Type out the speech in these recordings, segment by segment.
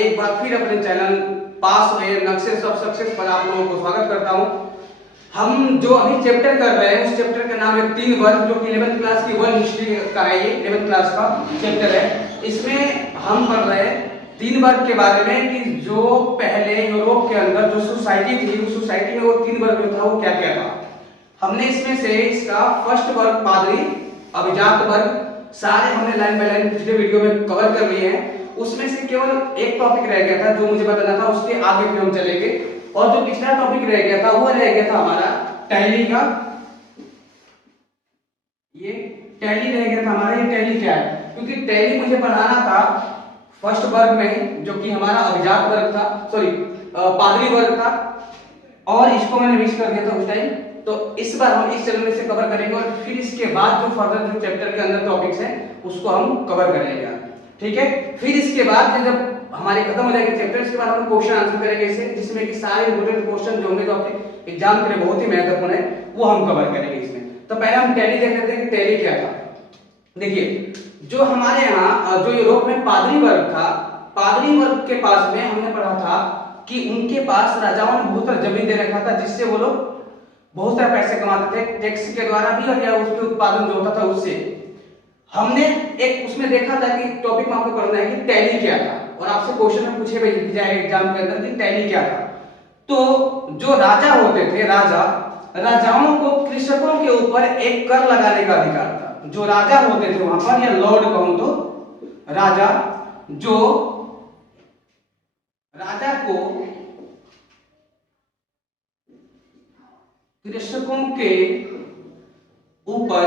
एक बार फिर अपने चैनल पास में नक्शे सब सक्सेस पर आप लोगों को स्वागत करता हूं। हम जो अभी चैप्टर कर रहे हैं उस चैप्टर का नाम है 3 वर्ग, जो कि 11th क्लास की वर्ल्ड हिस्ट्री का है। ये 11th क्लास का चैप्टर है। इसमें हम पढ़ रहे हैं 3 वर्ग के बारे में कि जो पहले यूरोप के अंदर जो सोसाइटी थी उस सोसाइटी में वो 3 वर्ग जो था वो क्या क्या था। हमने इसमें से इसका फर्स्ट वर्ग पादरी, अभिजात वर्ग सारे हमने लाइन बाय लाइन पिछले वीडियो में कवर कर लिए हैं। उसमें से केवल एक टॉपिक रह गया था जो मुझे बताना था, उसके आगे फिर हम चलेंगे। और जो पिछला टॉपिक रह गया था वो रह गया था हमारा टैली का। ये टैली रह गया था हमारा। ये टैली क्या है, क्योंकि टैली मुझे पढ़ाना था फर्स्ट वर्ग में जो कि हमारा अभिजात वर्ग था, सॉरी पादरी वर्ग था, और इसको मैंने मिस कर दिया था उस टाइम। तो इस बार हम इस चैनल में से कवर करेंगे और फिर इसके बाद जो फर्दर जो चैप्टर के अंदर टॉपिक्स हैं उसको हम कवर करेंगे, ठीक है। फिर इसके बाद जब हमारे खत्म हो जाएंगे चैप्टर, इसके बाद हम क्वेश्चन आंसर करेंगे इसे, जिसमें कि सारे इंपॉर्टेंट क्वेश्चन जो होंगे जो आपके एग्जाम के लिए बहुत ही महत्वपूर्ण है वो हम कवर करेंगे इसमें। तो पहले हम टैली देख लेते हैं कि टैली क्या था। देखिए, जो हमारे यहाँ जो यूरोप में पादरी वर्ग था, पादरी वर्ग के पास में हमने पढ़ा था कि उनके पास राजाओं ने बहुत सारा जमीन दे रखा था, जिससे वो लोग बहुत सारे पैसे कमाते थे टैक्स के द्वारा भी, और या उसके उत्पादन जो होता था उससे। हमने एक उसमें देखा था कि टॉपिक में आपको पढ़ना है कि टैली क्या था, और आपसे क्वेश्चन में पूछे भी जाएगा एग्जाम के अंदर कि टैली क्या था। तो जो राजा होते थे, राजाओं को कृषकों के ऊपर एक कर लगाने का अधिकार था। जो राजा होते थे वहां पर, या लॉर्ड कहूं तो राजा, जो राजा को कृषकों के ऊपर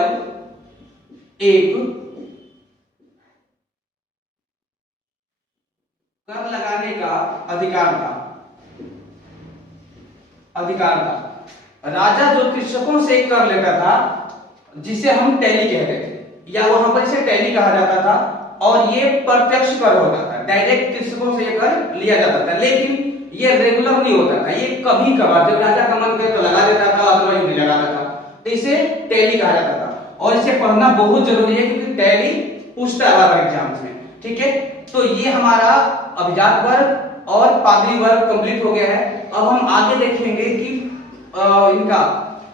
एक कर लगाने का अधिकार था। राजा जो कृषकों से एक कर लेता था जिसे हम टैली कहते थे, या वहां पर इसे टैली कहा जाता था, और ये प्रत्यक्ष कर होता था, डायरेक्ट कृषकों से ये कर लिया जाता था। लेकिन ये रेगुलर नहीं होता था, ये कभी कभार जब राजा का मन करे तो लगा देता था, अथवा नहीं लगाता था। तो इसे टैली कहा जाता था, और इसे पढ़ना बहुत जरूरी है क्योंकि टैली पूछता है एग्जाम्स में, ठीक है। तो ये हमारा अभिजात वर्ग और पादरी वर्ग कंप्लीट हो गया है। अब हम आगे देखेंगे कि इनका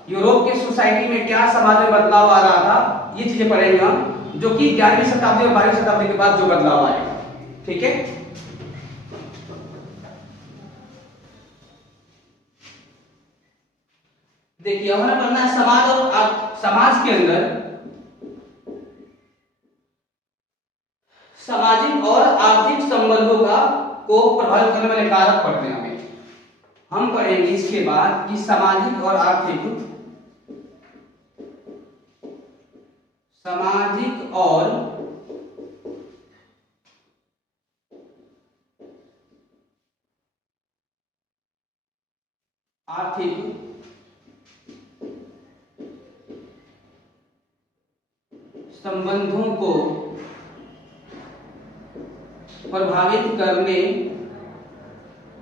यूरोप के सोसाइटी में क्या समाज में बदलाव आ रहा था। ये चीजें पढ़ेंगे हम, जो कि 11वीं शताब्दी और 12वीं शताब्दी के बाद जो बदलाव आएगा, ठीक है। देखिए, हमें पढ़ना है समाज, और समाज के अंदर सामाजिक और आर्थिक संबंधों को प्रभावित करने वाले कारक पढ़ने हैं हमें। हम पढ़ेंगे इसके बाद कि सामाजिक और आर्थिक संबंधों को प्रभावित करने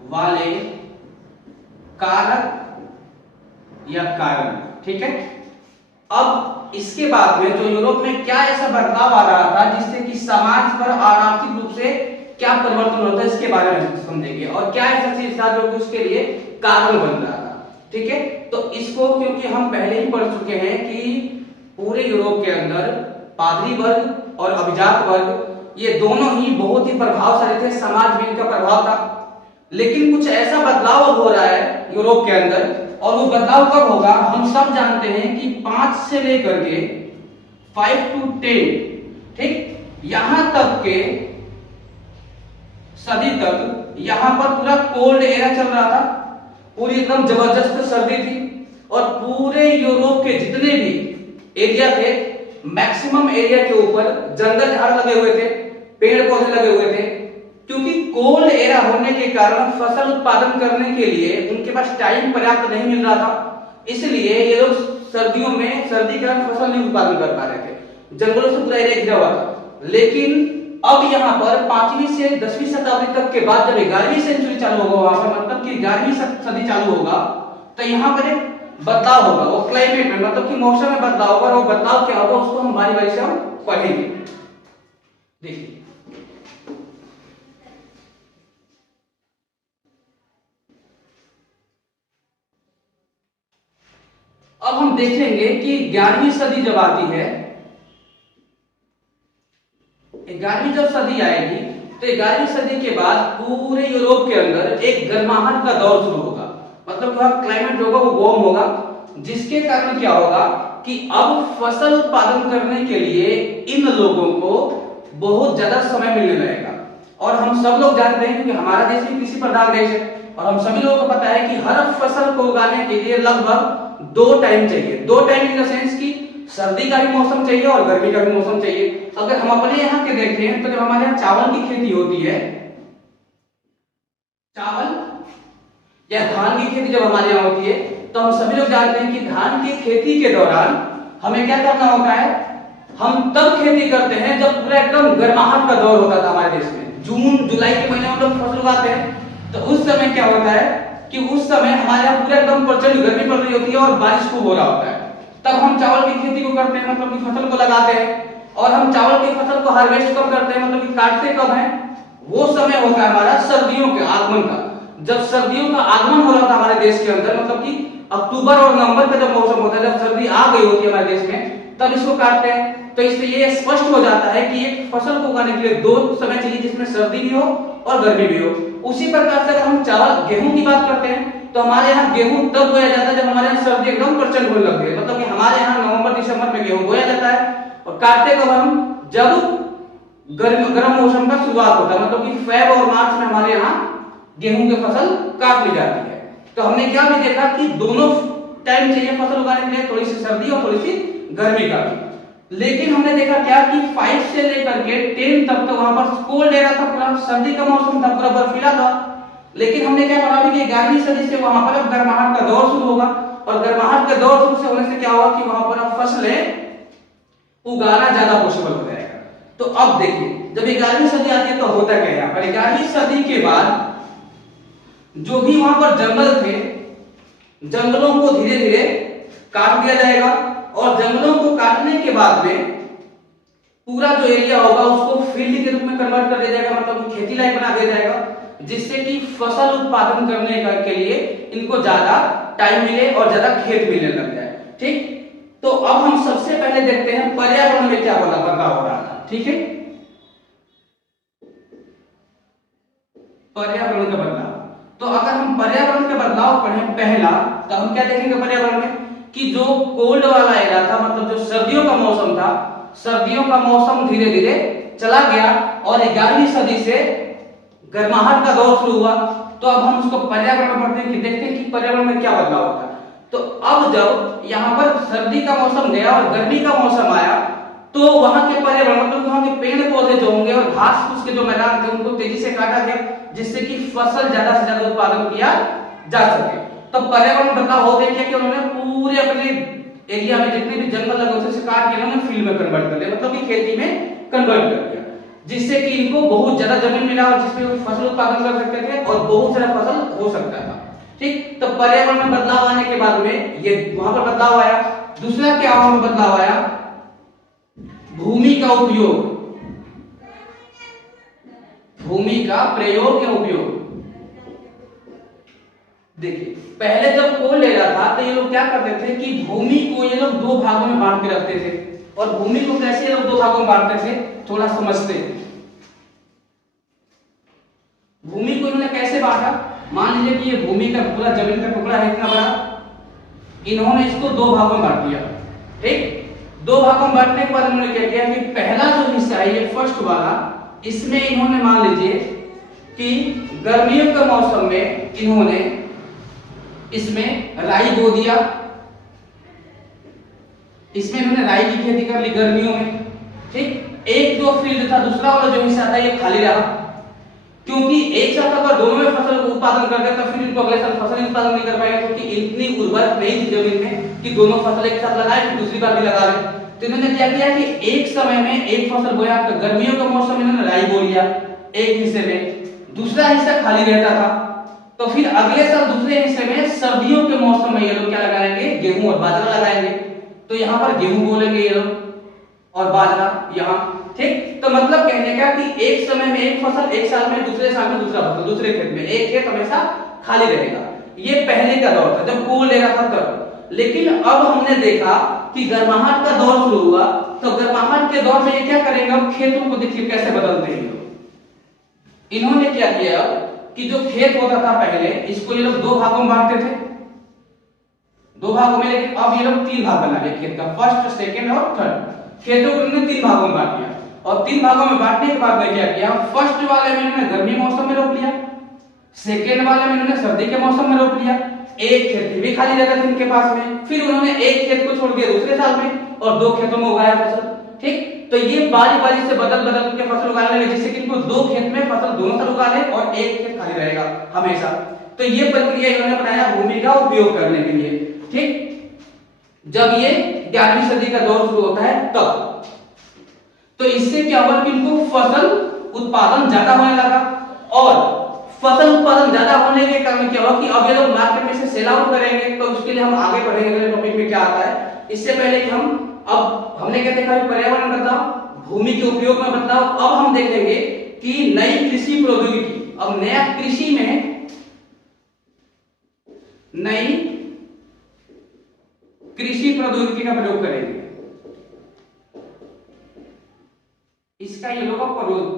वाले कारक या कारण, ठीक है। अब इसके बाद में जो यूरोप में क्या ऐसा बदलाव आ रहा था जिससे कि समाज पर आर्थिक रूप से क्या परिवर्तन होता है, इसके बारे में समझेंगे, और क्या ऐसा चीज था जो कि उसके लिए कारण बन रहा था, ठीक है। तो इसको क्योंकि हम पहले ही पढ़ चुके हैं कि पूरे यूरोप के अंदर पादरी वर्ग और अभिजात वर्ग ये दोनों ही बहुत ही प्रभावशाली थे, समाज में इनका प्रभाव था। लेकिन कुछ ऐसा बदलाव हो रहा है यूरोप के अंदर, और वो बदलाव कब होगा हम सब जानते हैं कि 5 से लेकर के 5 to 10, ठीक, यहां तक के सदी तक यहां पर पूरा कोल्ड एरा चल रहा था, पूरी एकदम जबरदस्त सर्दी थी, और पूरे यूरोप के जितने भी एरिया थे, मैक्सिमम एरिया के ऊपर जंगल झाड़ लगे हुए थे, पेड़ पौधे लगे हुए थे, क्योंकि कोल्ड एरा होने के कारण फसल उत्पादन करने के लिए उनके पास टाइम पर्याप्त नहीं मिल रहा था। इसलिए ये लोग सर्दियों में सर्दी के कारण फसल नहीं उत्पादन कर पा रहे थे, जंगलों से पूरा एरिया घिरा हुआ था। लेकिन अब यहाँ पर 5वीं से 10वीं शताब्दी तक के बाद जब 11वीं सेंचुरी चालू होगा, वहां पर मतलब कि 11वीं सदी चालू होगा, तो यहाँ पर एक बदलाव होगा, वो क्लाइमेट में मतलब कि मौसम में बदलाव होगा। वो बदलाव क्या होगा उसको हम बारी बारी से हम पढ़ेंगे। देखिए, अब हम देखेंगे कि 11वीं सदी जब आती है, 11वीं जब सदी आएगी तो 11वीं सदी के बाद पूरे यूरोप के अंदर एक गर्माहट का दौर शुरू होगा। मतलब वहां क्लाइमेट जो होगा वो वार्म होगा, जिसके कारण क्या होगा कि अब फसल उत्पादन करने के लिए इन लोगों को बहुत ज्यादा समय मिलने लगेगा। और हम सब लोग जानते हैं क्योंकि हमारा देश भी कृषि प्रधान देश है और हम सभी लोगों को पता है कि हर फसल को उगाने के लिए लगभग 2 टाइम चाहिए। 2 टाइम इन द सेंस कि सर्दी का भी मौसम चाहिए और गर्मी का भी मौसम चाहिए। अगर हम अपने यहाँ के देखें तो जब हमारे यहाँ चावल की खेती होती है, चावल या धान की खेती जब हमारे यहाँ होती है तो हम सभी लोग जानते हैं कि धान की खेती के दौरान हमें क्या करना होता है, हम तब खेती करते हैं जब पूरा एकदम गर्माहट का दौर होता था हमारे देश में। जून जुलाई के महीने में लोग फसल उगाते हैं तो उस समय क्या होता है कि उस समय हमारे यहाँ पूरा एकदम प्रचंड गर्मी पड़ रही होती है और बारिश खूब हो रहा होता है। तब हम चावल की खेती को करते हैं, मतलब कि फसल को लगाते हैं। और हम चावल की फसल को हार्वेस्ट कब करते हैं, मतलब कि काटते कब हैं, वो समय होता है हमारा सर्दियों के आगमन का। जब सर्दियों का आगमन हो रहा था हमारे देश के अंदर, मतलब कि अक्टूबर और नवंबर का जब मौसम होता है, जब सर्दी आ गई होती है हमारे देश में, तब इसको काटते हैं। तो इससे ये स्पष्ट हो जाता है कि एक फसल को उगाने के लिए 2 समय चाहिए, जिसमें सर्दी भी हो और गर्मी भी हो। उसी प्रकार से अगर हम चावल गेहूं की बात करते हैं तो हमारे यहाँ गेहूं तब बोया जाता है जब हमारे यहाँ सर्दी एकदम प्रचंड होने लगती है। मतलब कि हमारे यहाँ नवंबर दिसंबर में गेहूं बोया जाता है और काटते कब हम, जब गर्म मौसम का शुरुआत होता है, मतलब कि फेब और मार्च में हमारे यहाँ गेहूं की फसल काट ली जाती है। तो हमने क्या भी देखा कि दोनों टाइम चाहिए फसल उगाने के लिए, थोड़ी सी सर्दी और थोड़ी सी गर्मी का भी। लेकिन हमने देखा क्या कि 5 से लेकर के 10 तक तो वहां पर कोल्ड एरा था, पूरा सर्दी का मौसम था, पूरा बर्फीला था। लेकिन हमने क्या पढ़ा कि 11वीं सदी से वहां पर अब गर्माहट का दौर शुरू होगा और गर्माहट का दौर शुरू से होने से क्या होगा कि वहां पर अब फसलें उगाना ज्यादा पॉसिबल हो जाएगा। तो अब देखिए जब 11वीं सदी आती है तो होता क्या है, पर 11वीं सदी के बाद जो भी वहां पर जंगल थे, जंगलों को धीरे धीरे काट दिया जाएगा और जंगलों को काटने के बाद में पूरा जो एरिया होगा उसको फील्ड के रूप में कन्वर्ट कर दिया जाएगा, मतलब खेती लायक बना दिया जाएगा, जिससे कि फसल उत्पादन करने के लिए इनको ज्यादा टाइम मिले और ज्यादा खेत मिलने लग जाए। ठीक, तो अब हम सबसे पहले देखते हैं पर्यावरण में क्या बदलाव हो रहा था। ठीक है, पर्यावरण का बदलाव। तो अगर हम पर्यावरण का बदलाव पढ़ें पहला, तो हम क्या देखेंगे पर्यावरण में कि जो कोल्ड वाला एरिया था, मतलब जो सर्दियों का मौसम था, सर्दियों का मौसम धीरे धीरे चला गया और 11वीं सदी से गर्माहट का दौर शुरू हुआ। तो अब हम उसको पर्यावरण पढ़ते हैं कि देखते हैं कि पर्यावरण में क्या बदलाव होता है। तो अब जब यहाँ पर सर्दी का मौसम गया और गर्मी का मौसम आया तो वहां के पर्यावरण, मतलब वहां के पेड़ पौधे जो होंगे और घास फूस के जो मैदान थे उनको तेजी से काटा गया, जिससे कि फसल ज्यादा से ज्यादा उत्पादन किया जा सके। तो पर्यावरण बदलाव होते क्या कि उन्होंने पूरे अपने एरिया में जितने भी जंगल लगे उसे काट के उन्होंने फील्ड में कन्वर्ट कर दिया, मतलब कि खेती में कन्वर्ट कर दिया, जिससे कि इनको बहुत ज्यादा जमीन मिला और जिसमें वो फसल उत्पादन कर सकते थे और बहुत सारा फसल हो सकता था। ठीक, तो पर्यावरण में बदलाव आने के बाद में ये वहां पर बदलाव आया। दूसरा क्या वहां पर बदलाव आया, भूमि का उपयोग, भूमि का प्रयोग या उपयोग। देखिए पहले जब कोल ले रहा था तो ये लोग क्या करते थे कि भूमि को ये लोग 2 भागों में बांट के रखते थे। और भूमि को कैसे ये लोग 2 भागों में बांटते थे, थोड़ा समझते हैं। भूमि को इन्होंने कैसे बांटा, मान लीजिए कि ये भूमि का पूरा जमीन का टुकड़ा है इतना बड़ा, इन्होंने इसको 2 भागों में बांट दिया। ठीक, 2 भागों में बांटने के बाद इन्होंने क्या किया कि पहला जो हिस्सा है ये फर्स्ट वाला, इसमें इन्होंने मान लीजिए कि गर्मियों के मौसम में इन्होंने इसमें राई बो दिया, इसमें इन्होंने राई की खेती कर ली गर्मियों में। ठीक, एक जो फील्ड था दूसरा वाला जो हिस्सा था ये खाली रहा, क्योंकि एक साथ अगर दोनों में फसल उत्पादन कर दे तो फिर इनको अगले साल फसल उत्पादन नहीं कर पाएंगे, क्योंकि इतनी उर्वरक नहीं थी जमीन में कि दोनों फसल एक साथ लगाए फिर दूसरी बार भी लगा ले। तो इन्होंने क्या किया कि एक समय में एक फसल बोया, तो गर्मियों के मौसम में इन्होंने राई बो लिया एक हिस्से में, दूसरा हिस्सा खाली रहता था। तो फिर अगले साल दूसरे हिस्से में सर्दियों के मौसम में ये लोग क्या लगाएंगे, गेहूं और बाजरा लगाएंगे। तो यहाँ पर गेहूं बोलेंगे ये लोग और बाजरा यहाँ। ठीक, तो मतलब कहने का कि एक समय में एक फसल, एक साल में दूसरे साल में दूसरा फसल, दूसरे खेत में एक खेत हमेशा खाली रहेगा। ये पहले का दौर था जब कोल ले रहा था तब। लेकिन अब हमने देखा कि गर्माहट का दौर शुरू हुआ, तो गर्माहट के दौर में ये क्या करेंगे, हम खेतों को देखिए कैसे बदलते हैं। इन्होंने क्या किया कि जो खेत होता था पहले, इसको ये लोग 2 भागों में बांटते थे, 2 भागों में, लेकिन अब ये लोग 3 भाग बना लिया खेत का, फर्स्ट, सेकंड और थर्ड। खेतों को इन्होंने 3 भागों में बांट दिया, और 3 भागों में बांटने के बाद में क्या किया, फर्स्ट वाले में इन्होंने गर्मी मौसम में रोप लिया, सेकंड वाले में इन्होंने सर्दी के मौसम में रोप लिया, एक खेत भी खाली जगह थी इनके पास में, फिर उन्होंने एक खेत को छोड़ दिया दूसरे साल में और 2 खेतों में उगाया फसल। ठीक, तो ये बारी बारी से बदल बदल के फसल उगाने लगे, जिससे कि इनको 2 खेत में फसल दोनों साल उगा ले और एक खेत खाली रहेगा हमेशा। तो ये प्रक्रिया इन्होंने बनाया भूमि का उपयोग करने के लिए। ठीक, जब ये 11वीं सदी का दौर शुरू होता है तब, तो इससे क्या हुआ कि इनको फसल उत्पादन ज्यादा होने लगा, और फसल उत्पादन ज्यादा होने के कारण क्या हुआ कि अब ये लोग मार्केट में से सेल आउट करेंगे। तो उसके लिए हम आगे बढ़ेंगे अगले टॉपिक में क्या आता है। इससे पहले कि हम, अब हमने क्या देखा, पर्यावरण बदलाव, भूमि के उपयोग में बदलाव। अब हम देखेंगे कि नई कृषि प्रौद्योगिकी, अब नया कृषि में नई कृषि प्रौद्योगिकी का प्रयोग करेंगे, इसका ये लोग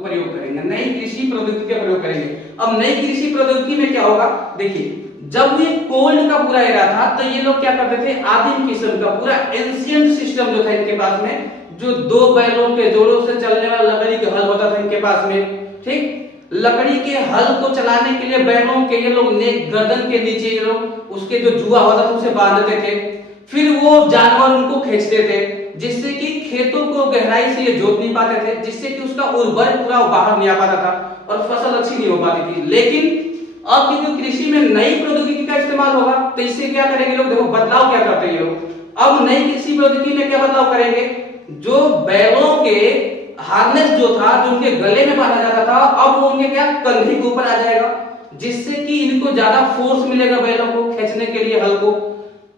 प्रयोग करेंगे, नई कृषि प्रौद्योगिकी का प्रयोग करेंगे। अब नई कृषि प्रौद्योगिकी में क्या होगा, देखिए, जब ये कोल्ड का पूरा एरा था तो ये लोग क्या करते थे, आदिम किस्म का पूरा एंशिएंट सिस्टम जो था इनके पास में, जो 2 बैलों के जोड़ों से चलने वाला लकड़ी का हल होता था इनके पास में। ठीक, लकड़ी के हल को चलाने के लिए बैलों के ये लोग नेक, गर्दन के नीचे ये लोग उसके जो जुआ होता था उसे बांधते थे, फिर वो जानवर उनको खींचते थे, जिससे कि खेतों को गहराई से ये जोत नहीं पाते थे, जिससे कि उसका उर्वर पूरा बाहर नहीं आ पाता था और फसल अच्छी नहीं हो पाती थी। लेकिन अब क्योंकि कृषि में नई प्रौद्योगिकी का इस्तेमाल होगा, तो इससे क्या करेंगे लोग, देखो बदलाव क्या करते हैं लोग। अब नई कृषि प्रौद्योगिकी में क्या बदलाव करेंगे, जो बैलों के हार्नेस जो था, जो उनके गले में बांधा जाता था, अब वो उनके क्या कंधे के ऊपर आ जाएगा, जिससे कि इनको ज्यादा फोर्स मिलेगा बैलों को खींचने के लिए हल को।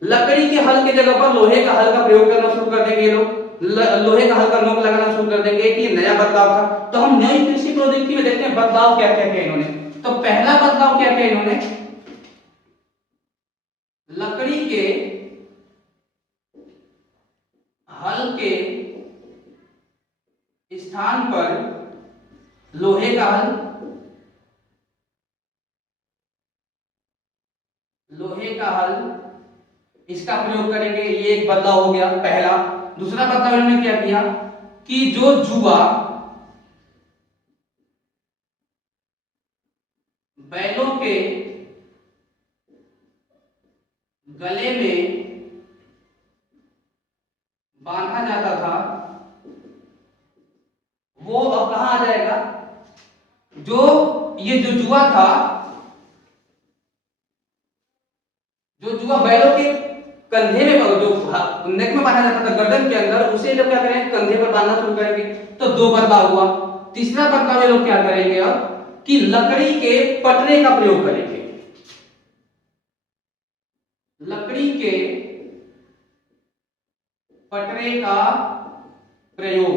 लकड़ी के हल की जगह पर लोहे का हल का प्रयोग करना शुरू कर देंगे लोग, लोहे का हल का नोक लगाना शुरू कर देंगे। कि नया बदलाव था। तो हम नई कृषि प्रौद्योगिकी में देखते हैं बदलाव क्या क्या किया इन्होंने। तो पहला बदलाव क्या किया इन्होंने, लकड़ी के हल के स्थान पर लोहे का हल, लोहे का हल इसका प्रयोग करेंगे। ये एक बदलाव हो गया पहला। दूसरा बदलाव इन्होंने क्या किया कि जो जुआ बैलों के गले में बांधा जाता था, वो अब कहां आ जाएगा, जो ये जो जुआ था, जो जुआ बैलों के कंधे में, जो नेक में बांधा जाता था गर्दन के अंदर, उसे लोग क्या करेंगे कंधे पर बांधना शुरू करेंगे। तो 2 बदलाव हुआ। तीसरा बदलाव ये लोग क्या करेंगे अब कि लकड़ी के पटरे का प्रयोग करेंगे। लकड़ी के पटरे का प्रयोग,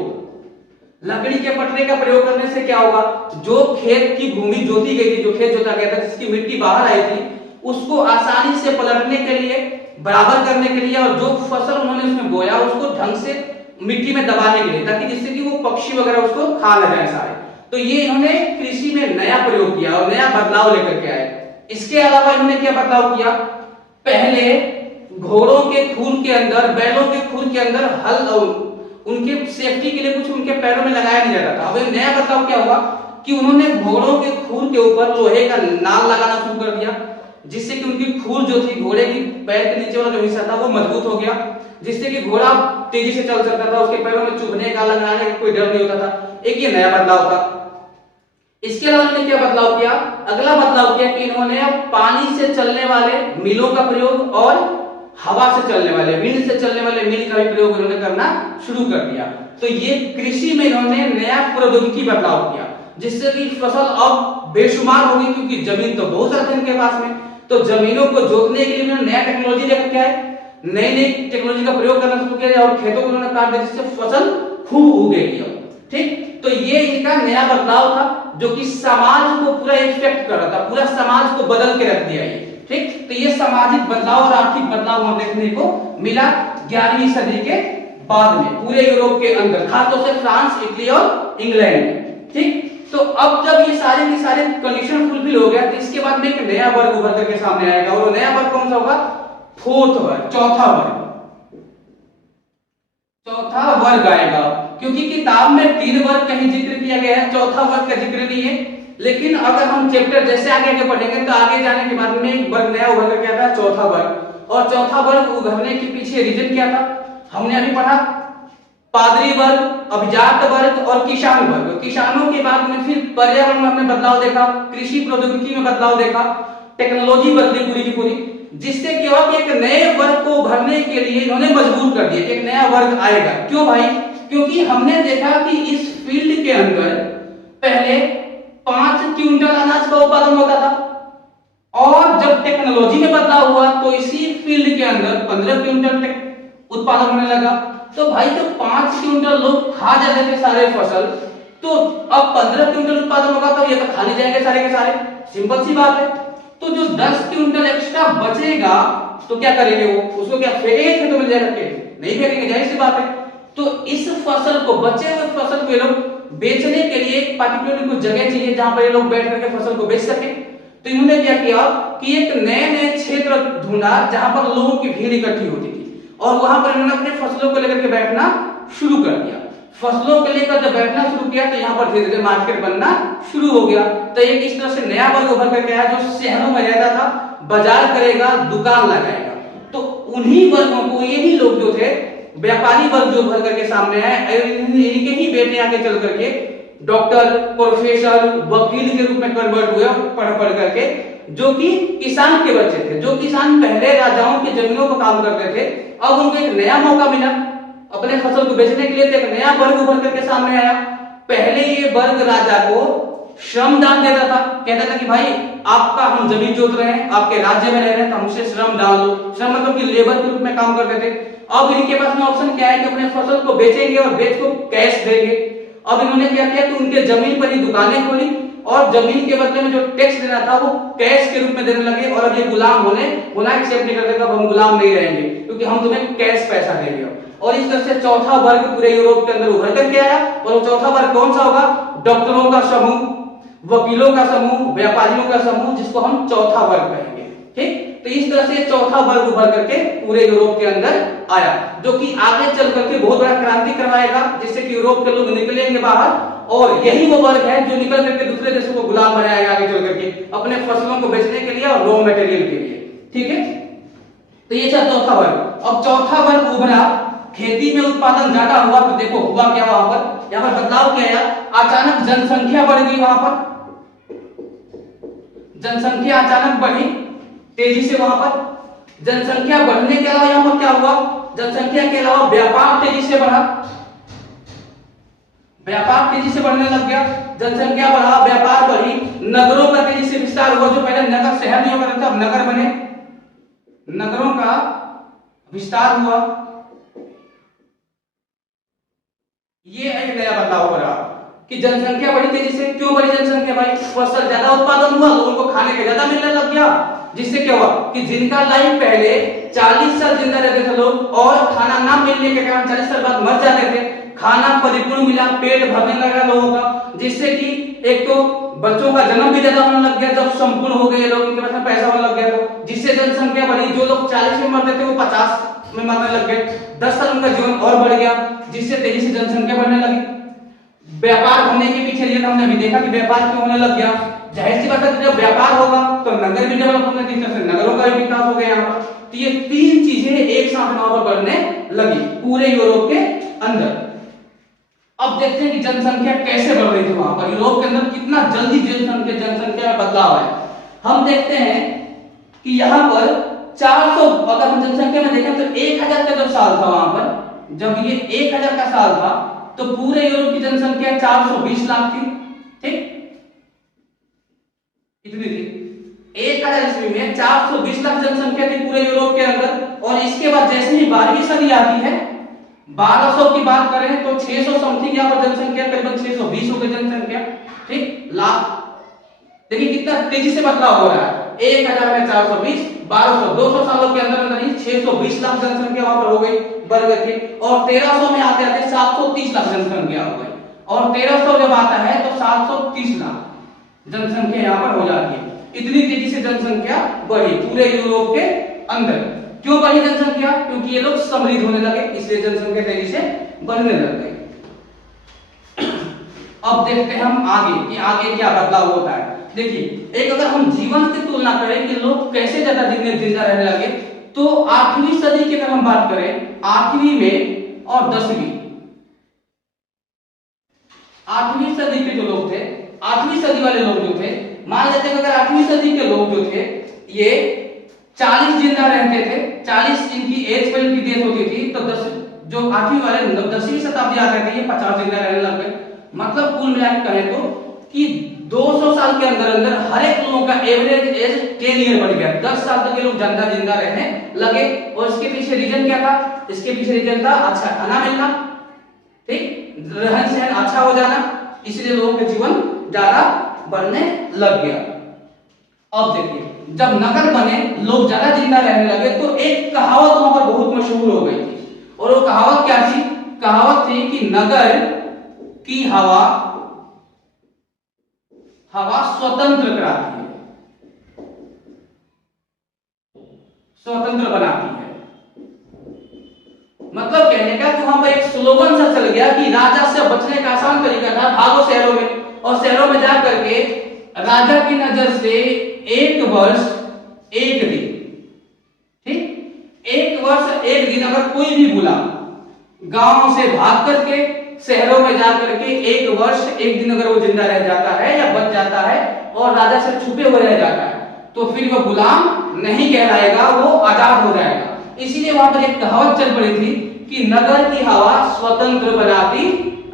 लकड़ी के पटरे का प्रयोग करने से क्या होगा, जो खेत की भूमि जोती गई थी, जो खेत जोता गया था, जिसकी मिट्टी बाहर आई थी, उसको आसानी से पलटने के लिए, बराबर करने के लिए, और जो फसल उन्होंने उसमें बोया उसको ढंग से मिट्टी में दबाने के लिए, ताकि जिससे कि वो पक्षी वगैरह उसको खा न जाए सारे। तो ये इन्होंने कृषि में नया प्रयोग किया और नया बदलाव लेकर के आए। इसके अलावा इन्होंने क्या बदलाव किया, पहले घोड़ों के खुर के अंदर, बैलों के खुर के अंदर हल, उनके सेफ्टी के लिए कुछ उनके पैरों में लगाया नहीं जाता था। अब नया बदलाव क्या हुआ कि उन्होंने घोड़ों के खुर के ऊपर लोहे का नाल लगाना शुरू कर दिया, जिससे कि उनकी खुर जो थी, घोड़े की पैर के नीचे वाला जो हिस्सा था वो मजबूत हो गया, जिससे कि घोड़ा तेजी से चल सकता था, उसके पैरों में चुभने का, लगाने का कोई डर नहीं होता था। एक ये नया बदलाव था। इसके अलावा इन्होंने क्या बदलाव किया, अगला बदलाव किया कि इन्होंने पानी से चलने वाले मिलों का प्रयोग और हवा से चलने वाले, विंड से चलने वाले मिल का भी प्रयोग इन्होंने करना शुरू कर दिया। तो ये कृषि में इन्होंने नया प्रौद्योगिकी बदलाव किया, जिससे कि फसल अब बेशुमार होगी, क्योंकि जमीन तो बहुत सारी थी इनके पास में। तो जमीनों को जोतने के लिए इन्होंने नया टेक्नोलॉजी लेकर के आए, नई नई टेक्नोलॉजी का प्रयोग करना शुरू किया और खेतों को उन्होंने काट दिया, जिससे फसल खूब उगेगी अब। ठीक, तो ये इनका नया बदलाव था, जो कि समाज को पूरा इफेक्ट कर रहा था, पूरा समाज को बदल के रख दिया। ये ठीक। तो ये सामाजिक बदलाव और आर्थिक बदलाव वहां देखने को मिला 11वीं सदी के बाद में पूरे यूरोप के अंदर, खासतौर से फ्रांस, इटली और इंग्लैंड में, ठीक। तो अब जब ये सारे के सारे कंडीशन फुलफिल हो गया तो इसके बाद में एक नया वर्ग उभर करके सामने आएगा, और वो नया वर्ग कौन सा होगा? फोर्थ वर्ग, चौथा वर्ग, चौथा वर्ग आएगा। क्योंकि किताब में 3 वर्ग कहीं जिक्र किया गया है, चौथा वर्ग का जिक्र नहीं है। लेकिन अगर हम चैप्टर जैसे आगे आगे पढ़ेंगे तो आगे जाने के बाद में एक वर्ग नया उभर करके आता है, चौथा वर्ग। और चौथा वर्ग उभरने के पीछे रीजन क्या था? हमने अभी पढ़ा पादरी वर्ग, अभिजात वर्ग और किसान वर्ग। किसानों के बाद में फिर पर्यावरण में हमने बदलाव देखा, कृषि प्रौद्योगिकी में बदलाव देखा, टेक्नोलॉजी बदली पूरी की पूरी, जिससे क्या हुआ कि एक नए वर्ग को भरने के लिए इन्होंने मजबूर कर दिया कि एक नया वर्ग आएगा। क्यों भाई? क्योंकि हमने देखा कि इस फील्ड के अंदर पहले 5 क्विंटल अनाज का उत्पादन होता था, और जब टेक्नोलॉजी में बदलाव हुआ तो इसी फील्ड के अंदर 15 क्विंटल उत्पादन होने लगा। तो भाई तो 5 क्विंटल लोग खा जाते थे सारे फसल, तो अब 15 क्विंटल उत्पादन होगा तो ये तो खा नहीं जाएंगे सारे के सारे, सिंपल सी बात है। तो जो 10 क्विंटल एक्स्ट्रा बचेगा तो क्या करेंगे? वो उसको क्या फेंकेंगे? तो मिल जाएगा? नहीं फेंकेंगे, जाहिर सी बात है। तो इस फसल को, बचे हुए फसल को ये लोग बेचने के लिए एक पार्टिकुलर कुछ जगह चाहिए जहां पर ये लोग बैठ करके फसल को बेच सके। तो इन्होंने क्या किया कि एक नए नए क्षेत्र ढूंढा जहां पर लोगों की भीड़ इकट्ठी होती थी, और वहां पर इन्होंने अपने फसलों को लेकर के बैठना शुरू कर दिया। फसलों को लेकर जब बैठना शुरू किया तो यहाँ पर धीरे धीरे मार्केट बनना शुरू हो गया। तो एक इस तरह से नया वर्ग उभर करके आया जो शहरों में रहता था, बाजार करेगा, दुकान लगाएगा। तो उन्हीं वर्गों को, यही लोग जो थे व्यापारी वर्ग जो उभर करके सामने आए, इनके ही बेटे आगे चल करके डॉक्टर, प्रोफेसर, वकील के रूप में कन्वर्ट हुए पढ़ करके, जो कि किसान के बच्चे थे। जो किसान पहले राजाओं की जमीनों पर काम करते थे, अब उनको एक नया मौका मिला अपने फसल को बेचने के लिए। तो एक नया वर्ग उभर करके सामने आया। पहले ये वर्ग राजा को श्रम दान देता था, कहता था कि भाई आपका हम जमीन जोत रहे हैं, आपके राज्य में रह रहे हैं, तो हमसे श्रम दान लो। श्रम मतलब कि लेबर के रूप में काम करते थे। अब इनके पास में ऑप्शन क्या है कि अपने फसल को बेचेंगे और बेच को कैश देंगे। अब इन्होंने क्या किया कि उनके जमीन पर ही दुकानें खोली, और जमीन के बदले में जो टैक्स देना था वो कैश के रूप में देने लगे। और अब ये गुलाम होना एक्सेप्ट नहीं करते, अब हम गुलाम नहीं रहेंगे क्योंकि हम तुम्हें कैश पैसा देंगे। और इस तरह से चौथा वर्ग पूरे यूरोप के अंदर उभर करके आया। और वो चौथा वर्ग कौन सा होगा? डॉक्टरों का समूह, वकीलों का समूह, व्यापारियों का समूह, जिसको हम चौथा वर्ग कहेंगे, ठीक। तो इस तरह से चौथा वर्ग उभर करके पूरे यूरोप के अंदर आया, जो कि आगे चल करके बहुत बड़ा क्रांति करवाएगा, जिससे कि यूरोप के लोग निकलेंगे बाहर, और यही वो वर्ग है जो निकल करके दूसरे देशों को गुलाम बनाएगा आगे चल करके अपने फसलों को बेचने के लिए और रॉ मटेरियल के लिए, ठीक है। तो ये था चौथा वर्ग। अब चौथा वर्ग उभरा, खेती में उत्पादन ज्यादा हुआ, तो देखो हुआ क्या वहां पर, यहाँ पर बदलाव क्या आया? अचानक जनसंख्या बढ़ गई, वहां पर जनसंख्या अचानक बढ़ी तेजी से। वहां पर जनसंख्या बढ़ने के अलावा यहाँ पर क्या हुआ? जनसंख्या के अलावा व्यापार तेजी से बढ़ा, व्यापार तेजी से बढ़ने लग गया। जनसंख्या बढ़ा, व्यापार बढ़ी, नगरों का तेजी से विस्तार हुआ। जो पहले नगर शहर नहीं होता था, अब नगर बने, नगरों का विस्तार हुआ। ये एक नया बदलाव हो रहा कि जनसंख्या बढ़ी तेजी से। क्यों बढ़ी जनसंख्या भाई? फसल ज्यादा उत्पादन हुआ, लोगों को खाने के ज्यादा मिलने लग गया, जिससे क्या हुआ कि जिनका लाइफ पहले 40 साल जिंदा रहते थे लोग, और खाना ना मिलने के कारण 40 साल बाद मर जाते थे, खाना परिपूर्ण मिला, पेट भरने लगा लोगों का, जिससे कि एक तो बच्चों का जन्म भी ज्यादा होने लग गया। जब संपूर्ण हो गए लोग, उनके पास में पैसा होने लग गया, तो जिससे जनसंख्या बढ़ी। जो लोग 40 में मरते थे वो 50 में मरने लग गए, 10 साल उनका जीवन और बढ़ गया, जिससे तेजी से जनसंख्या बढ़ने लगी। व्यापार होने के पीछे रीजन हमने अभी देखा कि व्यापार क्यों होने लग गया। जाहिर सी बात है, जब व्यापार होगा तो नगर भी डेवलप होंगे, तीन तरह से नगरों का भी विकास हो गया यहाँ पर। तो ये 3 चीजें एक साथ वहां पर बढ़ने लगी पूरे यूरोप के अंदर। अब देखते हैं कि जनसंख्या कैसे बढ़ रही थी वहां पर, यूरोप के अंदर कितना जल्दी जनसंख्या में बदलाव आया। हम देखते हैं कि यहाँ पर 400, अगर हम जनसंख्या में देखें तो 1000 का जो साल था वहां पर, जब ये 1000 का साल था तो पूरे यूरोप की जनसंख्या 420 लाख थी, ठीक, इतनी थी। 1000 ईस्वी में 420 लाख जनसंख्या थी पूरे यूरोप के अंदर। और इसके बाद जैसे ही 12वीं सदी आती है, 1200 की बात करें तो 600 समथिंग यहाँ पर जनसंख्या, करीबन 620 हो गई जनसंख्या, ठीक, लाख। देखिए कितना तेजी से बदलाव हो रहा है। 1000 में 420, 1200, 200 सालों के अंदर अंदर ही 620 लाख जनसंख्या वहां पर हो गई बर्गर की, और 1300 में आते आते 730 लाख जनसंख्या हो गई, और 1300 जब आता है तो 730 लाख जनसंख्या यहाँ पर हो जाती है। इतनी तेजी से जनसंख्या बढ़ी पूरे यूरोप के अंदर। क्यों बढ़ी जनसंख्या? क्योंकि ये लोग समृद्ध होने लगे, इसलिए जनसंख्या तेजी से बढ़ने लग गई। अब देखते हैं हम आगे कि आगे क्या बदलाव होता है। देखिए, एक अगर हम जीवन की तुलना करें कि लोग कैसे ज्यादा जिंदा रहने लगे, तो 8वीं सदी की अगर हम बात करें, 8वीं में और 10वीं, 8वीं सदी के जो लोग थे, 8वीं सदी वाले लोग जो थे, मान लेते हैं अगर 8वीं सदी के लोग जो थे ये 40 जिंदा रहते थे, 40 इनकी एज पर इनकी डेथ होती थी, तो 10 जो 8वीं वाले 10वीं शताब्दी आ गए थे, ये 50 जिंदा रहने लग गए। मतलब कुल मिलाकर कहें तो कि 200 साल के अंदर अंदर हर एक लोगों का एवरेज एज 10 ईयर बढ़ गया, 10 साल तक ये लोग जिंदा रहने लगे। और इसके पीछे रीजन क्या था? इसके पीछे रीजन था अच्छा खाना मिलना, ठीक, रहन सहन अच्छा हो जाना, इसलिए लोगों के जीवन ज्यादा बढ़ने लग गया। अब देखिए, जब नगर बने, लोग ज्यादा जिंदा रहने लगे, तो एक कहावत वहां पर बहुत मशहूर हो गई थी, और वो कहावत क्या थी? कहावत थी कि नगर की हवा स्वतंत्र कराती है, स्वतंत्र बनाती है। मतलब कहने का कि वहां पर एक स्लोगन सा चल गया कि राजा से बचने का आसान तरीका था भागो शहरों में, और शहरों में जा करके राजा की नजर से 1 वर्ष 1 दिन, ठीक, 1 वर्ष 1 दिन अगर कोई भी गुलाम गांव से भाग करके शहरों में जाकर के 1 वर्ष 1 दिन अगर वो जिंदा रह जाता है या बच जाता है और राजा से छुपे हुए रह जाता है, तो फिर वो गुलाम नहीं कहलाएगा, वो आजाद हो जाएगा। इसीलिए वहां पर एक कहावत चल पड़ी थी कि नगर की हवा स्वतंत्र बनाती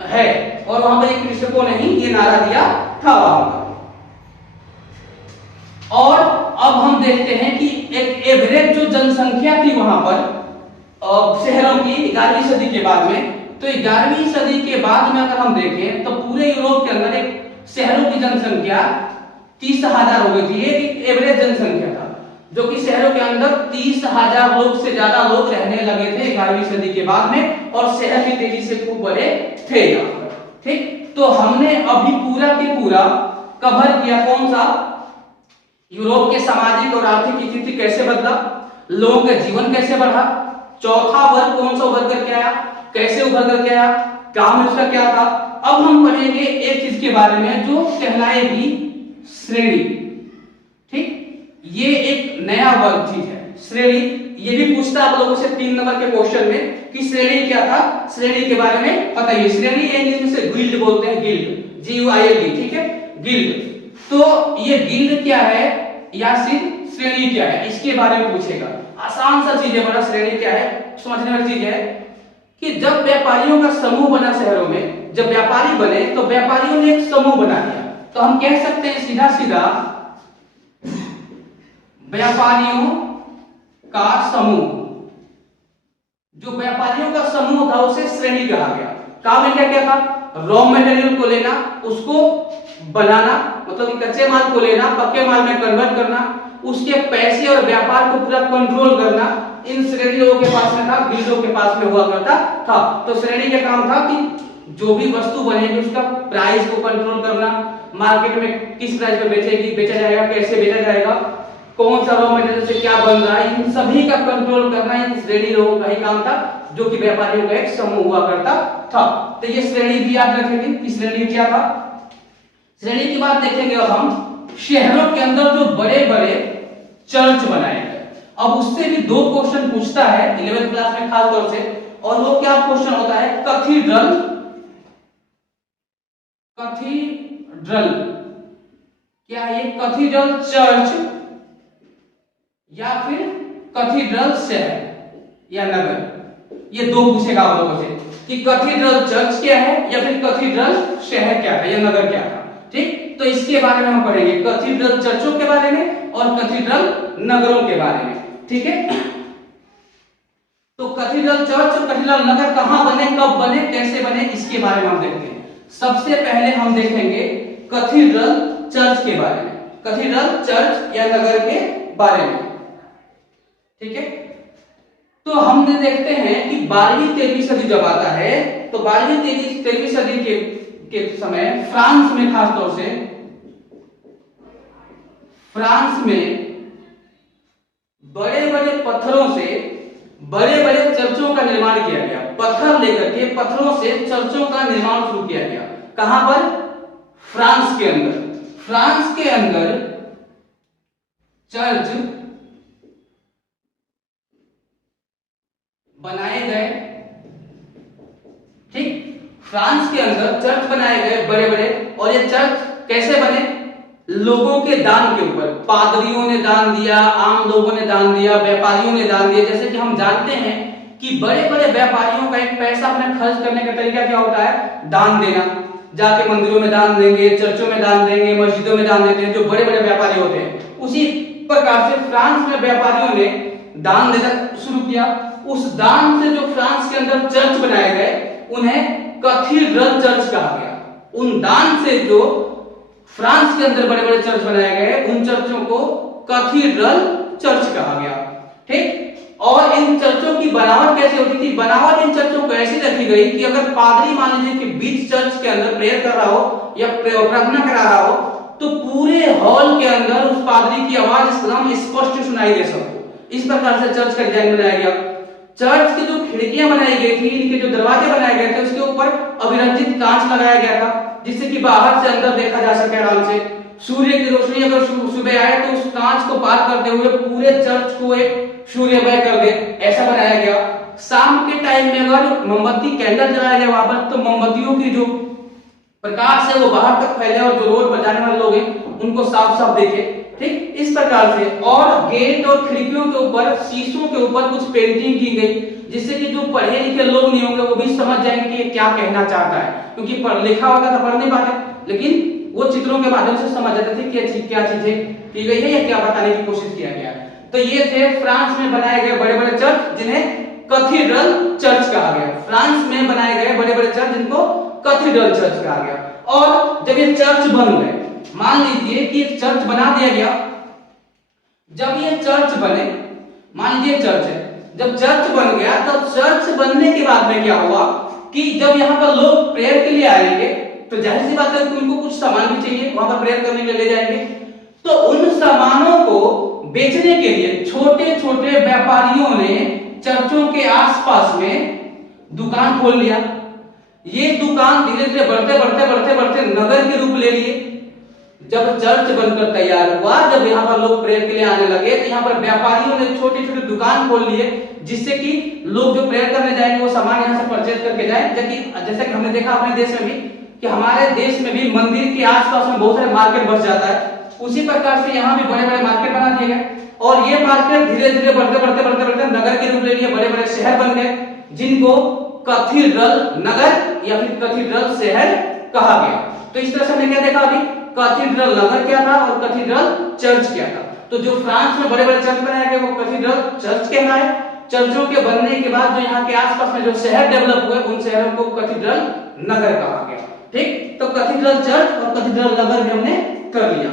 है, और वहां पर एक कृषकों ने ही ये नारा दिया था वहां पर। और अब हम देखते हैं कि एक एवरेज जो जनसंख्या थी वहां पर शहरों की 11वीं सदी के बाद में, तो 11वीं सदी के बाद में अगर हम देखें तो पूरे यूरोप के अंदर एक शहरों की जनसंख्या 30,000 हो गई थी। ये एक एवरेज जनसंख्या था, जो कि शहरों के अंदर 30,000 लोग से ज्यादा लोग रहने लगे थे 11वीं सदी के बाद में, और शहर भी तेजी से खूब बड़े थे यहाँ पर, ठीक। तो हमने अभी पूरा के पूरा कवर किया कौन सा? यूरोप के सामाजिक और आर्थिक स्थिति कैसे बदला, लोगों का जीवन कैसे बढ़ा, चौथा वर्ग कौन सा उभर करके आया, कैसे उभर करके आया, काम इसका क्या था। अब हम पढ़ेंगे एक चीज के बारे में जो कहलाएगी श्रेणी, ठीक। ये एक नया वर्ग चीज है श्रेणी। ये भी पूछता आप लोगों से 3 नंबर के क्वेश्चन में कि श्रेणी क्या था, श्रेणी के बारे में बताइए। श्रेणी इंग्लिश में से गिल्ड बोलते हैं, गिल्ड, GUILD, ठीक है, गिल्ड। तो ये गिल्ड क्या है या सिर्फ श्रेणी क्या है, इसके बारे में पूछेगा। आसान सा चीज है, बड़ा श्रेणी क्या है समझने वाली चीज है कि जब व्यापारियों का समूह बना शहरों में, जब व्यापारी बने तो व्यापारियों ने एक समूह बना दिया, तो हम कह सकते हैं सीधा सीधा व्यापारियों का समूह। जो व्यापारियों का समूह था उसे श्रेणी कहा गया। काम इनका क्या था? रॉ मटेरियल को लेना, उसको बनाना, मतलब कच्चे माल को लेना, पक्के माल में कन्वर्ट करना, उसके पैसे और व्यापार को पूरा कंट्रोल करना, इन श्रेणी लोगों के पास में था, गिल्डों के पास में हुआ करता था। तो श्रेणी का काम था कि जो भी वस्तु बनेगी उसका प्राइस को कंट्रोल करना, मार्केट में किस प्राइस पे बेचा जाएगा, कैसे बेचा जाएगा, कौन सा रॉ मटेरियल से क्या बन रहा है, इन सभी का कंट्रोल करना इन श्रेणी लोगों का ही काम था, जो कि व्यापारियों का एक समूह हुआ करता था। तो ये श्रेणी भी याद रखेंगे कि श्रेणी क्या था। श्रेणी की बात देखेंगे अब हम शहरों के अंदर जो बड़े बड़े चर्च बनाए गए। अब उससे भी 2 क्वेश्चन पूछता है 11th क्लास में खास तौर से, और वो क्या क्वेश्चन होता है? कैथीड्रल, कैथीड्रल क्या ये कैथीड्रल चर्च या फिर कैथीड्रल शहर या नगर, ये 2 पूछेगा आप लोगों से कि कैथीड्रल चर्च क्या है या फिर कैथीड्रल शहर क्या है या नगर क्या था, ठीक। तो इसके बारे में हम पढ़ेंगे, कैथीड्रल चर्चों के बारे में और कैथीड्रल नगरों के बारे में, ठीक है। तो कैथीड्रल चर्च और कैथीड्रल नगर कहां बने, कब बने, कैसे बने, इसके बारे में हम देखते हैं। सबसे पहले हम देखेंगे कैथीड्रल चर्च के बारे में। कैथीड्रल चर्च या नगर के बारे में। ठीक है, तो हम देखते हैं कि 12वीं 13वीं सदी जब आता है तो 12वीं 13वीं सदी के समय फ्रांस में, खास तौर से फ्रांस में बड़े बड़े पत्थरों से बड़े बड़े चर्चों का निर्माण किया गया। पत्थर लेकर के पत्थरों से चर्चों का निर्माण शुरू किया गया। कहां पर? फ्रांस के अंदर। फ्रांस के अंदर चर्च बनाए गए। ठीक, फ्रांस के अंदर चर्च बनाए गए बड़े बड़े, और ये चर्च कैसे बने? लोगों के दान के ऊपर। पादरियों ने दान दिया, आम लोगों ने दान दिया, व्यापारियों ने दान दिया। जैसे कि हम जानते हैं कि बड़े बड़े व्यापारियों का एक पैसा अपने खर्च करने का तरीका क्या होता है? दान देना। जाके मंदिरों में दान देंगे, चर्चों में दान देंगे, मस्जिदों में दान देते हैं जो बड़े बड़े व्यापारी होते हैं। उसी प्रकार से फ्रांस में व्यापारियों ने दान देना शुरू किया। उस दान से जो फ्रांस के अंदर चर्च बनाए गए उन्हें कैथीड्रल चर्च कहा गया। उन दान से जो फ्रांस के अंदर बड़े बड़े चर्च बनाए गए उन चर्चों को कैथीड्रल चर्च कहा गया। ठीक, और इन चर्चों की बनावट कैसे होती थी? बनावट इन चर्चों को ऐसी रखी गई कि अगर पादरी मान लीजिए कि बीच चर्च के अंदर प्रेयर कर रहा हो या प्रार्थना करा रहा हो तो पूरे हॉल के अंदर उस पादरी की आवाज एकदम स्पष्ट सुनाई दे सको। इस प्रकार से चर्च का डिजाइन बनाया गया। चर्च की जो खिड़कियां बनाई गई थी, इनके जो दरवाजे बनाए गए थे, उसके ऊपर अभिरंजित कांच लगाया गया था जिससे कि बाहर से अंदर देखा जा सके आराम से। सूर्य की रोशनी अगर सुबह आए तो उस कांच को पार करते हुए पूरे चर्च को एक सूर्योदय कर दे, ऐसा बनाया गया। शाम के टाइम में अगर मोमबत्ती कैंडल जलाया गया वहां पर तो मोमबत्तियों की जो प्रकाश है वो बाहर तक फैले और जो रोड पर जाने वाले लोग हैं उनको साफ साफ देखे। ठीक, इस प्रकार से। और गेट और खिड़कियों के ऊपर, शीशों के ऊपर कुछ पेंटिंग की गई जिससे कि जो पढ़े लिखे लोग नहीं होंगे वो भी समझ जाएंगे कि ये क्या कहना चाहता है, क्योंकि पढ़ लिखा होता था पढ़ नहीं पाते, लेकिन वो चित्रों के माध्यम से समझ जाते थे कि क्या चीजें की गई है या क्या बताने की कोशिश किया गया है। तो ये थे फ्रांस में बनाए गए बड़े बड़े चर्च जिन्हें कैथीड्रल चर्च कहा गया। फ्रांस में बनाए गए बड़े बड़े चर्च जिनको कैथीड्रल चर्च कहा गया। और जब ये चर्च बन गए, मान लीजिए कि एक चर्च बना दिया गया। जब ये चर्च बने, मान लीजिए चर्च है, जब चर्च बन गया तो चर्च बनने के बाद में क्या हुआ कि जब यहाँ पर लोग प्रेयर के लिए आएंगे तो जाहिर सी बात है कि उनको कुछ सामान भी चाहिए, वहां पर प्रेयर करने के लिए ले जाएंगे। तो उन सामानों को बेचने के लिए छोटे छोटे व्यापारियों ने चर्चों के आसपास में दुकान खोल लिया। ये दुकान धीरे धीरे बढ़ते बढ़ते बढ़ते बढ़ते नगर के रूप ले लिए। जब चर्च बनकर तैयार हुआ, जब यहाँ पर लोग प्रेयर के लिए आने लगे तो यहाँ पर व्यापारियों ने छोटी छोटी दुकान खोल लिए जिससे कि लोग जो प्रेयर करने जाएंगे वो सामान यहाँ से परचेज करके जाए। जैसे कि हमने देखा अपने देश में भी कि हमारे देश में भी मंदिर के आसपास में बहुत सारे मार्केट बस जाता है, उसी प्रकार से यहाँ भी बड़े बड़े मार्केट बना दिए गए। और ये मार्केट धीरे धीरे बढ़ते बढ़ते बढ़ते बढ़ते नगर के रूप ले लिए, बड़े बड़े शहर बन गए जिनको कैथीड्रल नगर या फिर कैथीड्रल शहर कहा गया। तो इस तरह से हमने क्या देखा अभी, कैथीड्रल नगर क्या था और कैथीड्रल चर्च क्या था। तो जो फ्रांस में बड़े बड़े चर्च बनाए गए वो कैथीड्रल चर्च कहलाए। चर्चों के बनने के बाद जो यहाँ के आसपास में जो शहर डेवलप हुए उन शहरों को कैथीड्रल नगर कहा गया। ठीक, तो कैथीड्रल चर्च और कैथीड्रल नगर में हमने कर लिया।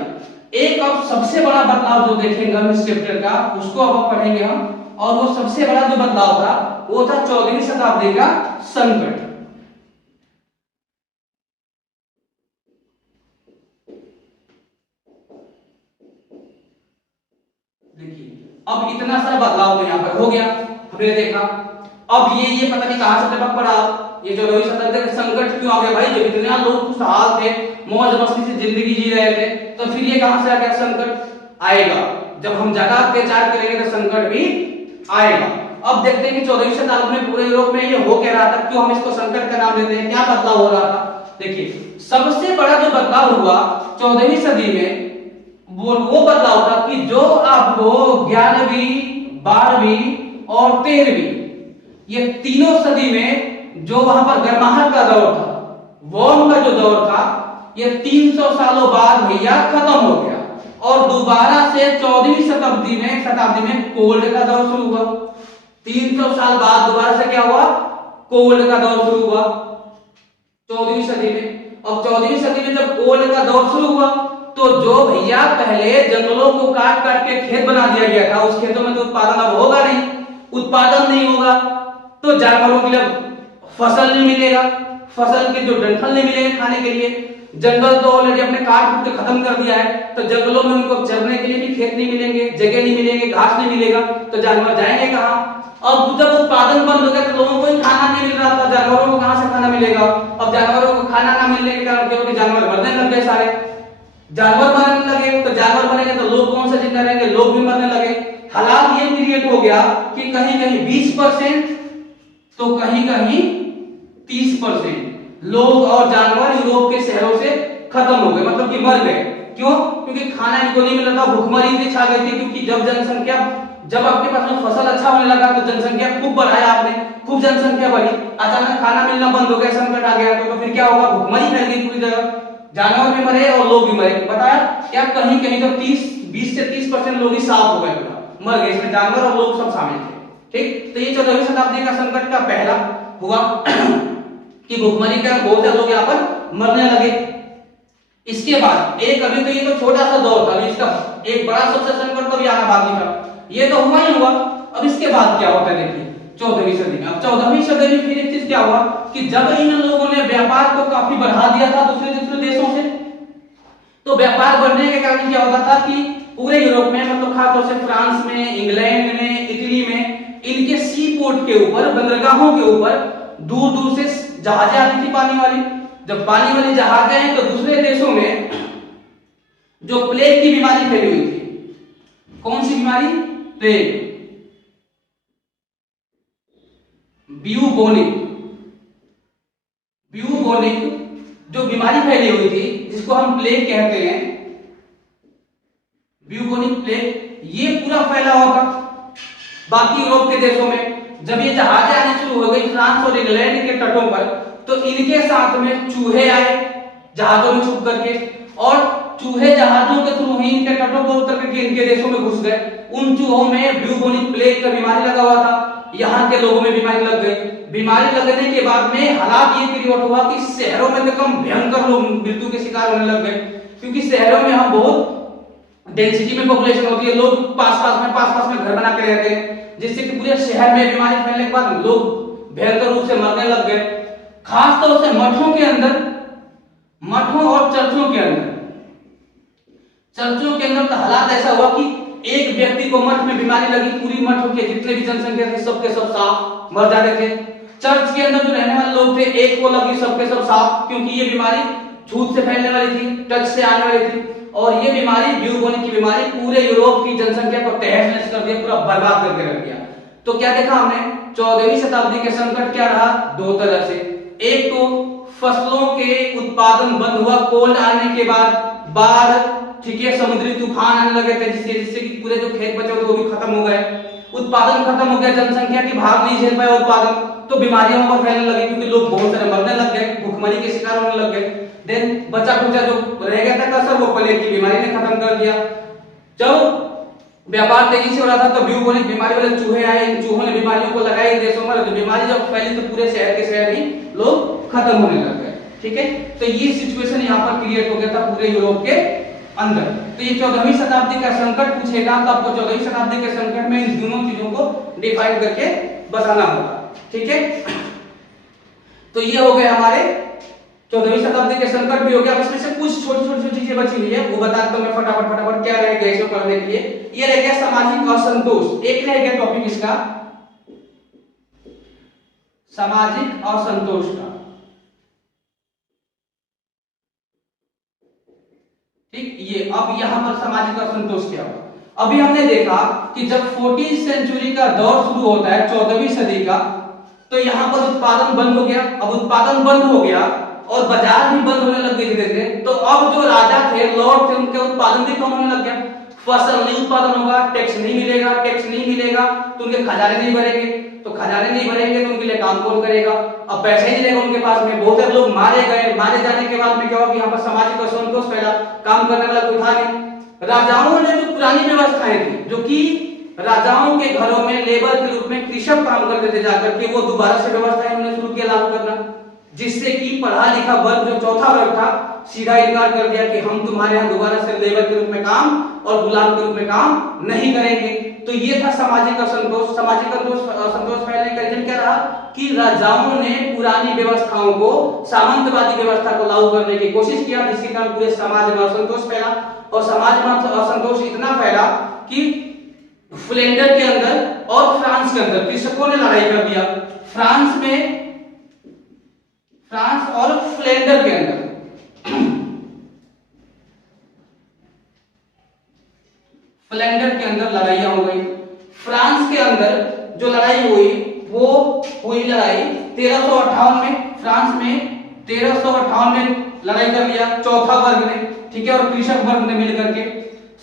एक अब सबसे बड़ा बदलाव जो देखेंगे हम इस चैप्टर का उसको अब पढ़ेंगे हम, और वो सबसे बड़ा जो बदलाव था वो था 14वीं शताब्दी का संकट। देखिए अब इतना सारा बदलाव तो यहाँ पर हो गया, हमने देखा। अब ये पता नहीं कहां से टपक पड़ा, ये 14वीं शताब्दी का संकट क्यों आ गया भाई? जब इतने लोग खुशहाल थे, मौज मस्ती से जिंदगी जी रहे थे, तो फिर ये कहां से आ गया? संकट आएगा जब हम ज्यादा अत्याचार करेंगे तो संकट भी आएगा। अब देखते हैं कि 14वीं शताब्दी में पूरे यूरोप में ये हो क्या रहा था, क्यों हम इसको संकट का नाम देते हैं, क्या बदलाव हो रहा था। देखिए सबसे बड़ा जो बदलाव हुआ 14वीं सदी में वो बदलाव था कि जो आपको 11वीं 12वीं और 13वीं ये तीनों सदी में जो वहां पर गर्माहट का दौर था, वार्म का जो दौर था, ये 300 सालों बाद भैया खत्म हो गया और दोबारा से 14वीं शताब्दी में कोल्ड का दौर शुरू हुआ। 300 साल बाद दोबारा से क्या हुआ? कोल्ड का दौर शुरू हुआ 14वीं सदी में। अब 14वीं सदी में जब कोल्ड का दौर शुरू हुआ तो जो भैया पहले जंगलों को काट काट के खेत बना दिया गया था, उस खेतों में तो उत्पादन अब होगा नहीं, उत्पादन नहीं होगा तो जानवरों के लिए फसल नहीं मिलेगा, फसल के जो डंठल नहीं मिलेंगे खाने के लिए, जंगल तो ऑलरेडी अपने काट के खत्म कर दिया है, तो जंगलों में उनको चरने के लिए भी खेत नहीं मिलेंगे, जगह नहीं मिलेंगे, घास नहीं मिलेगा, तो जानवर जाएंगे कहां? अब जब उत्पादन बंद हो गया तो लोगों को ही खाना नहीं मिल रहा था, जानवरों को कहां से खाना मिलेगा? अब जानवरों को खाना ना मिलने के कारण क्या हो गया, जानवर मरने लग गए सारे, जानवर मरने लगे तो जानवर मरेंगे तो लोग कौन सा जिंदा रहेंगे, लोग भी मरने लगे। हालात ये क्रिएट हो गया कि कहीं कहीं 20% तो कहीं कहीं 30% लोग और जानवर यूरोप के शहरों से खत्म हो गए, मतलब कि मर गए। क्यों? क्योंकि खाना इनको नहीं मिल रहा था, भूखमरी इतनी छा गई थी, क्योंकि जब आपके पास में फसल अच्छा होने लगा तो जनसंख्या खूब बढ़ाया आपने, खूब जनसंख्या बढ़ी, अचानक खाना मिलना बंद हो गया, संकट आ गया, तो फिर क्या होगा, भूखमरी फैल गई पूरी जगह, जानवर भी मरे और लोग भी मरे। बताया क्या कहीं कहीं तो 20 से 30% लोग ही साफ हो गए, पूरा मर गए, इसमें जानवर और लोग सब शामिल थे। ठीक, तो ये 14वीं शताब्दी का संकट का पहला हुआ कि भूखमरी के बहुत से लोग यहाँ पर मरने लगे। इसके बाद एक अभी तो ये तो छोटा सा दौर था, अभी इसका एक बड़ा सबसे संकट तो भी आना बाकी था, ये तो हुआ ही हुआ। अब इसके बाद क्या होता है देखिए 14वीं सदी में। अब 14वीं सदी में फिर एक चीज क्या हुआ कि जब इन लोगों ने व्यापार को काफी बढ़ा दिया था दूसरे दूसरे देशों से, तो व्यापार बढ़ने के कारण क्या होता था कि पूरे यूरोप में, मतलब खासतौर से फ्रांस में, इंग्लैंड में, इटली में, इनके सी पोर्ट के ऊपर, बंदरगाहों के ऊपर दूर दूर से जहाजें आती थी पानी वाली। जब पानी वाली जहाजें हैं तो दूसरे देशों में जो प्लेग की बीमारी फैली हुई थी, कौन सी बीमारी? प्लेग, ब्यूबोनिक जो बीमारी फैली हुई थी, जिसको हम प्लेग कहते हैं, ब्यूबोनिक प्लेग, ये पूरा फैला हुआ था बाकी यूरोप के देशों में। जब ये जहाजें आने शुरू हो गई फ्रांस और इंग्लैंड के तटों पर, तो इनके साथ में चूहे आए जहाजों में छुप करके, और चूहे जहाजों के थ्रू ही इनके तटों पर उतर करके इनके देशों में घुस गए। उन चूहों में ब्यूबोनिक प्लेग का बीमारी लगा हुआ था, यहाँ के लोगों में बीमारी लग गई। बीमारी लगने के बाद में हालात ये क्रिएट हुआ कि शहरों में तो कम भयंकर लोग मृत्यु के शिकार होने लग गए, क्योंकि शहरों में हम बहुत डेंसिटी में पॉपुलेशन होती है, लोग पास-पास में घर बना के रहते हैं, जिससे कि पूरे शहर में बीमारी फैलने के बाद लोग भयंकर रूप से मरने लग गए। खास तौर से मठों के अंदर, मठों और चर्चों के अंदर तो हालात ऐसा हुआ कि एक व्यक्ति को मठ में बीमारी लगी, पूरी मठ के जितने भी जनसंख्या थी सबके सब साफ मर जाते थे। चर्च के अंदर जो रहने वाले लोग थे, एक को लगी सबके सब साफ, क्योंकि ये बीमारी छूत से फैलने वाली थी, टच से आने वाली थी, और ये बीमारी ब्यूबोनिक की बीमारी पूरे यूरोप की जनसंख्या को तहस नहस कर दिया, पूरा बर्बाद करके रख दिया। तो क्या देखा हमने 14वीं शताब्दी के संकट क्या रहा? दो तरह से, एक तो फसलों के उत्पादन बंद हुआ, कोल्ड आने के बाद बाढ़, ठीक है, समुद्री तूफान आने लगे थे, जिससे कि पूरे जो खेत बचे थे वो भी खत्म हो गए, उत्पादन खत्म हो गया, जनसंख्या की भार नहीं झेल पाया उत्पादन, तो बीमारियां वहां फैलने लगी, क्योंकि लोग बहुत सारे मरने लग गए, भूखमरी के शिकार होने लग गए। देन बचा खुचा जो रह गया था कसर, वो प्लेग की बीमारी ने खत्म कर दिया। जब व्यापार तेजी से हो रहा था तो ब्यूबोनिक बीमारी वाले चूहे आए, इन चूहों ने बीमारियों को लगाई देशों में, तो बीमारी जब फैली तो पूरे शहर के शहर ही लोग खत्म होने लग गए। ठीक है, तो ये सिचुएशन यहाँ पर क्रिएट हो गया था पूरे यूरोप के अंदर। तो ये 14वीं शताब्दी का संकट पूछेगा तो आपको 14वीं शताब्दी के संकट में इन दोनों चीजों को डिफाइन करके बताना होगा। ठीक है, तो ये हो गए हमारे 14वीं शताब्दी के संकट भी हो गया। अब इसमें से कुछ छोटी-छोटी चीजें बची हुई है, वो बताता हूं मैं फटाफट क्या रह गया इसको करने के लिए। ये रह गया सामाजिक असंतोष, एक रह गया टॉपिक इसका सामाजिक असंतोष का। ठीक, ये अब यहां पर सामाजिक असंतोष क्या हुआ? अभी हमने देखा कि जब 14वीं सेंचुरी का दौर शुरू होता है 14वीं सदी का, तो यहां पर उत्पादन बंद हो गया। अब उत्पादन बंद हो गया और बाजार भी बंद होने लग गए धीरे-धीरे, तो अब जो राजा थे, लॉर्ड थे, उनके उत्पादन भी कम होने लग गया। फसल नहीं उत्पादन होगा, टैक्स नहीं मिलेगा तो उनके खजाने नहीं भरेंगे, तो खजाने नहीं भरेंगे तो उनके लिए काम कौन करेगा? अब पैसे ही नहीं रहेगा उनके पास में। बहुत सारे लोग मारे गए, मारे जाने के बाद में क्या हुआ कि यहाँ पर सामाजिक असंतोष फैला, काम करने वाला कोई था नहीं। राजाओं ने जो पुरानी व्यवस्थाएं थी, जो कि राजाओं के घरों में लेबर के रूप में कृषक काम करते थे जाकर के, वो दोबारा से व्यवस्थाएं उन्होंने शुरू किया लागू करना, जिससे कि पढ़ा लिखा वर्ग जो चौथा वर्ग था सीधा इनकार कर दिया कि हम तुम्हारे यहाँ दोबारा से लेबर के रूप में काम और गुलाम के रूप में काम नहीं करेंगे। तो ये था सामाजिक असंतोष। सामाजिक असंतोष फैलने का रीजन क्या रहा कि राजाओं ने पुरानी व्यवस्थाओं को, सामंतवादी व्यवस्था को लागू करने की कोशिश किया, जिसके कारण पूरे समाज में असंतोष फैला। और समाज में असंतोष इतना फैला कि फ्लैंडर के अंदर और फ्रांस के अंदर कृषकों ने लड़ाई कर दिया। फ्रांस और फ्लैंडर के अंदर लड़ाइयां हो गई। फ्रांस के अंदर जो लड़ाई हुई वो हुई लड़ाई 1358 में। फ्रांस में 1358 में लड़ाई कर लिया चौथा वर्ग ने, ठीक है, और कृषक वर्ग ने मिलकर के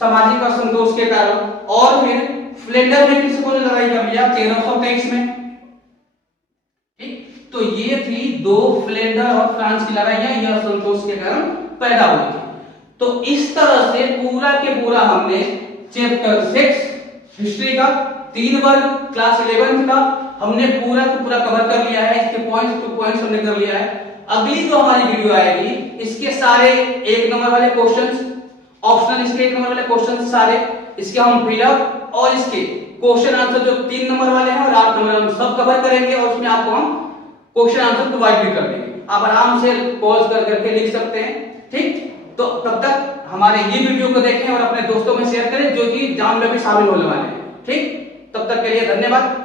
सामाजिक असंतोष के कारण। और फिर फ्लैंडर में कृषकों ने लड़ाई कर लिया 1323 में, ठीक। तो ये थी दो फ्लैंडर और फ्रांस की लड़ाइयां, यह असंतोष के कारण पैदा हुई थी। तो इस तरह से पूरा के पूरा हमने चैप्टर 6 हिस्ट्री का 3 वर्ग क्लास 11th का हमने पूरा का पूरा कवर कर लिया है। इसके पॉइंट्स टू पॉइंट्स हमने कर लिया है। अगली जो हमारी वीडियो आएगी इसके सारे 1 नंबर वाले क्वेश्चंस, ऑप्शनल इसके 1 नंबर वाले क्वेश्चंस सारे इसके हम फिलअप और इसके क्वेश्चन आंसर जो 3 नंबर वाले हैं और 8 नंबर हम सब कवर करेंगे और उसमें आपको हम क्वेश्चन आंसर प्रोवाइड भी कर देंगे। आप आराम से पॉज कर करके लिख सकते हैं, ठीक। तो तब तक हमारे ये वीडियो को देखें और अपने दोस्तों में शेयर करें जो कि एग्जाम में भी शामिल होने वाले हैं, ठीक। तब तक के लिए धन्यवाद।